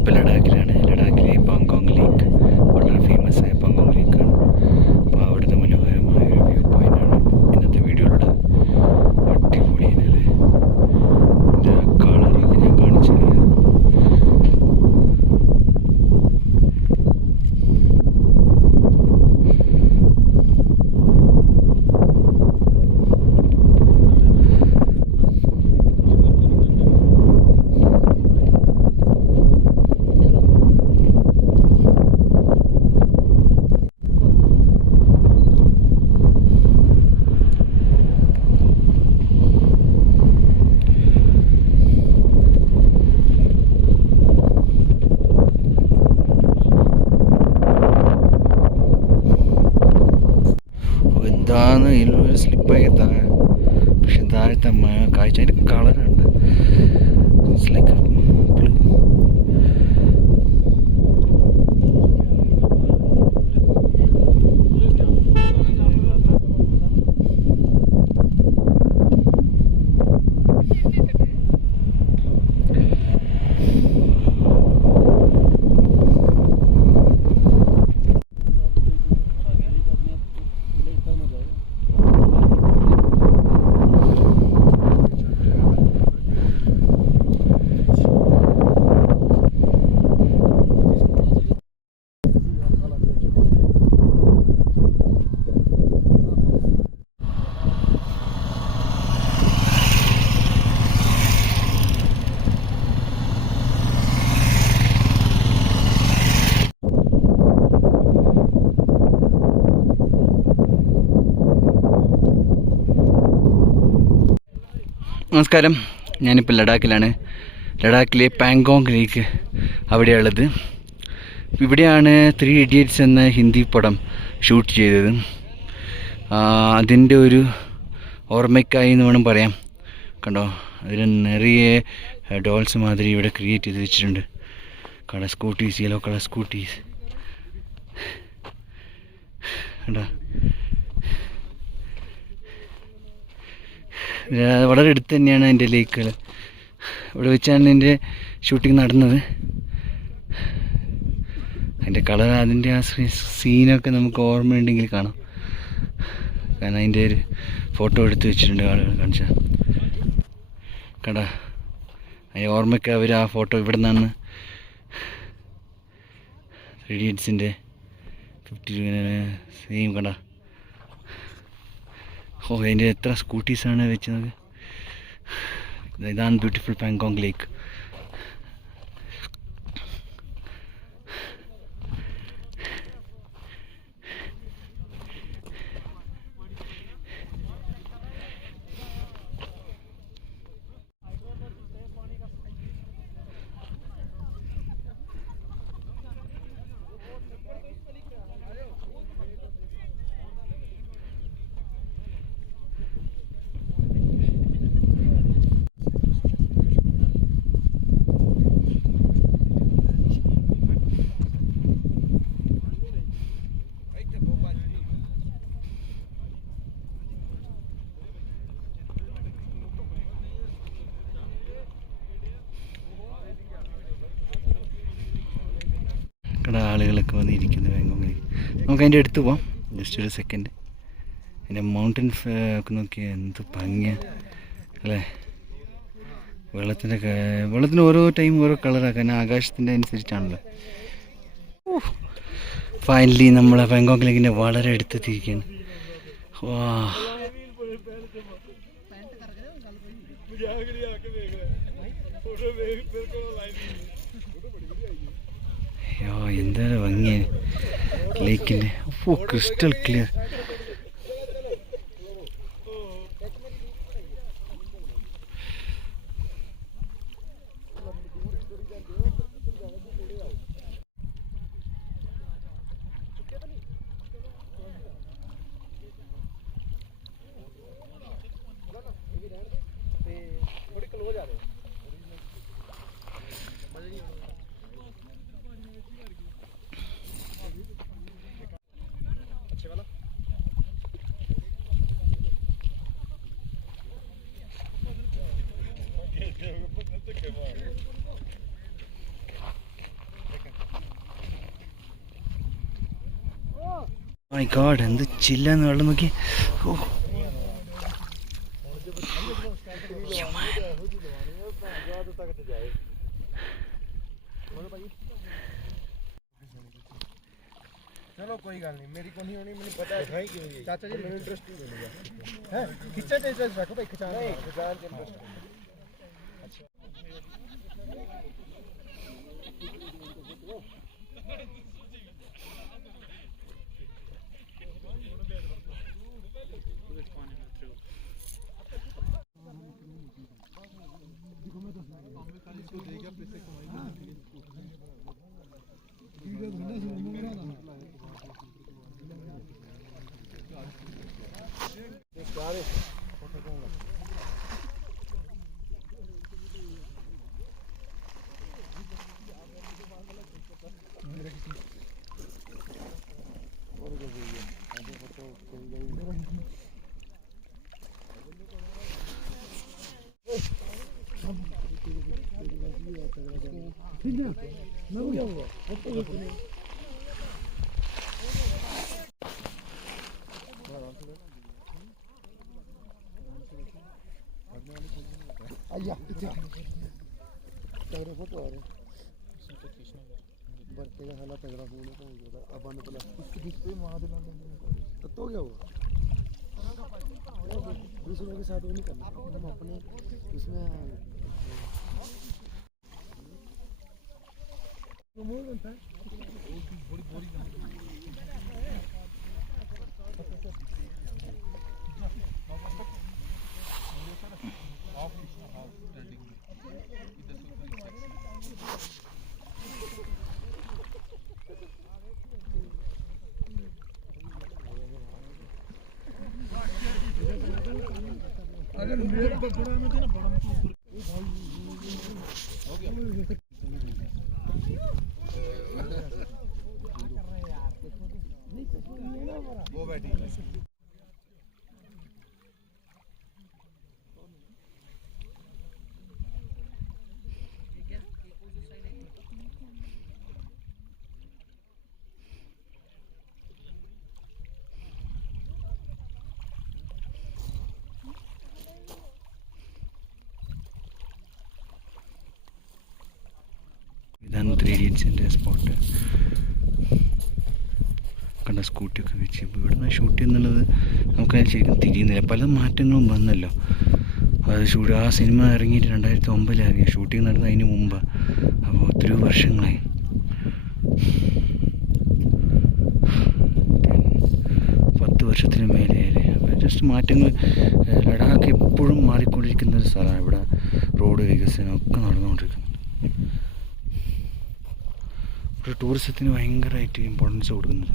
ഞാനിപ്പോൾ ലഡാക്കിലാണ്. ലഡാക്കിലെ പാങ്കോങ് ലേക്ക് വളരെ ഫേമസ് ആയ പാങ്കോങ് ലേക്കാണ്. അപ്പോൾ അവിടുത്തെ മനോഹരമായ ഒരു വ്യൂ പോയിൻ്റാണ് ഇന്നത്തെ വീഡിയോയിലുള്ളത്. അടിപൊളിയാണല്ലേ, ഇതിൻ്റെ കളറൊക്കെ ഞാൻ കാണിച്ചു തരാം. എന്താണ് ഇതിലൊരു സ്ലിപ്പായി താഴെ, പക്ഷെ താഴത്തെ കാഴ്ച അതിൻ്റെ കളറുണ്ട്. It's like blue. നമസ്കാരം, ഞാനിപ്പോൾ ലഡാക്കിലാണ്. ലഡാക്കിലെ പാങ്കോങ് ലേക്ക് അവിടെയുള്ളത്. ഇവിടെയാണ് 3 Idiots എന്ന ഹിന്ദി പടം ഷൂട്ട് ചെയ്തത്. അതിൻ്റെ ഒരു ഓർമ്മയ്ക്കായി എന്ന് വേണം പറയാം. കണ്ടോ, അതിൽ നിറയെ ഡോൾസ് മാതിരി ഇവിടെ ക്രിയേറ്റ് ചെയ്ത് വെച്ചിട്ടുണ്ട്. Colour scooties, yellow colour scooties കണ്ടോ. വളരെ അടുത്ത് തന്നെയാണ് എൻ്റെ ലേക്കുകൾ. ഇവിടെ വെച്ചാണ് എൻ്റെ ഷൂട്ടിംഗ് നടന്നത്. അതിൻ്റെ കളർ, അതിൻ്റെ ആ സീനൊക്കെ നമുക്ക് ഓർമ്മയുണ്ടെങ്കിൽ കാണാം. കാരണം അതിൻ്റെ ഒരു ഫോട്ടോ എടുത്ത് വെച്ചിട്ടുണ്ട് ആളുകൾ കാണിച്ചാൽ. കണ്ടാ, അതിൻ്റെ ഓർമ്മയ്ക്ക് അവർ ആ ഫോട്ടോ ഇവിടെ നിന്നാണ് 3 Idiotsൻ്റെ 50 സെയിം കണ്ട. ഓ, അതിൻ്റെ എത്ര സ്കൂട്ടീസാണ് വെച്ചത്. ഇതാണ് ബ്യൂട്ടിഫുൾ പാങ്കോങ് ലേക്ക്. ഇവിടെ ആളുകളൊക്കെ വന്നിരിക്കുന്നത് പാങ്കോങ്ങിൽ. നമുക്ക് അതിൻ്റെ അടുത്ത് പോവാം. ജസ്റ്റ് ഒരു സെക്കൻഡ്. അതിൻ്റെ മൗണ്ടൻ ഒക്കെ നോക്കിയാൽ എന്ത് ഭംഗിയാണ് അല്ലേ. വെള്ളത്തിന് ഓരോ ടൈം ഓരോ കളറാണ്. കാരണം ആകാശത്തിൻ്റെ അനുസരിച്ചാണല്ലോ. ഫൈനലി നമ്മളെ പാങ്കോങ് ലേക്കിൻ്റെ വളരെ അടുത്തെത്തിയിരിക്കുകയാണ്. വാ, എന്താണ് ഭംഗിയാണ് ലേക്കിൻ്റെ. ഓ, ക്രിസ്റ്റൽ ക്ലിയർ. മൈ ഗോഡ്, എന്ത് ചില്ലാന്ന് വെള്ളം നോക്കി. ഓ चलो कोई गल नहीं, मेरी को नहीं होनी, मैंने पता है चाचा जी मेरे इंटरेस्ट नहीं मिलेगा है खिंचा च इंटरेस्ट रखो भाई, खिंचान नहीं खिंचान के इंटरेस्ट। आया क्या तेरे फोटो आ रहे बर्ते का हालात तगड़ा फोन है तो अब आने पड़ा किस पे मार देना तो क्या हुआ दूसरों के साथ वो नहीं करना, हम अपने इसमें मोर बनता है बड़ी बड़ी अगर मेरे को बड़ा में तो ना बड़ा में हो गया वो बैठी ഇതാണ് 3 ഇഡിയറ്റ്സിൻ്റെ സ്പോട്ട്. കണ്ട സ്കൂട്ടിയൊക്കെ വെച്ച് ഇപ്പോൾ ഇവിടെ നിന്ന് ഷൂട്ട് ചെയ്യുന്നുള്ളത് നമുക്കതിൽ ശരിക്കും തിരിയുന്നില്ല. പല മാറ്റങ്ങളും വന്നല്ലോ. അത് ആ സിനിമ ഇറങ്ങിയിട്ട് 2009 ഷൂട്ടിങ് നടന്നത് അതിന് മുമ്പാണ്. അപ്പോൾ ഒത്തിരി വർഷങ്ങളായി. 10 വർഷത്തിന് മേലെയായി. അപ്പോൾ ജസ്റ്റ് മാറ്റങ്ങൾ. ലഡാക്ക് എപ്പോഴും മാറിക്കൊണ്ടിരിക്കുന്ന ഒരു സ്ഥലമാണ്. ഇവിടെ റോഡ് വികസനം ഒക്കെ നടന്നുകൊണ്ടിരിക്കുന്നത്. ഇവിടെ ടൂറിസത്തിന് ഭയങ്കരമായിട്ട് ഇമ്പോർട്ടൻസ് കൊടുക്കുന്നത്.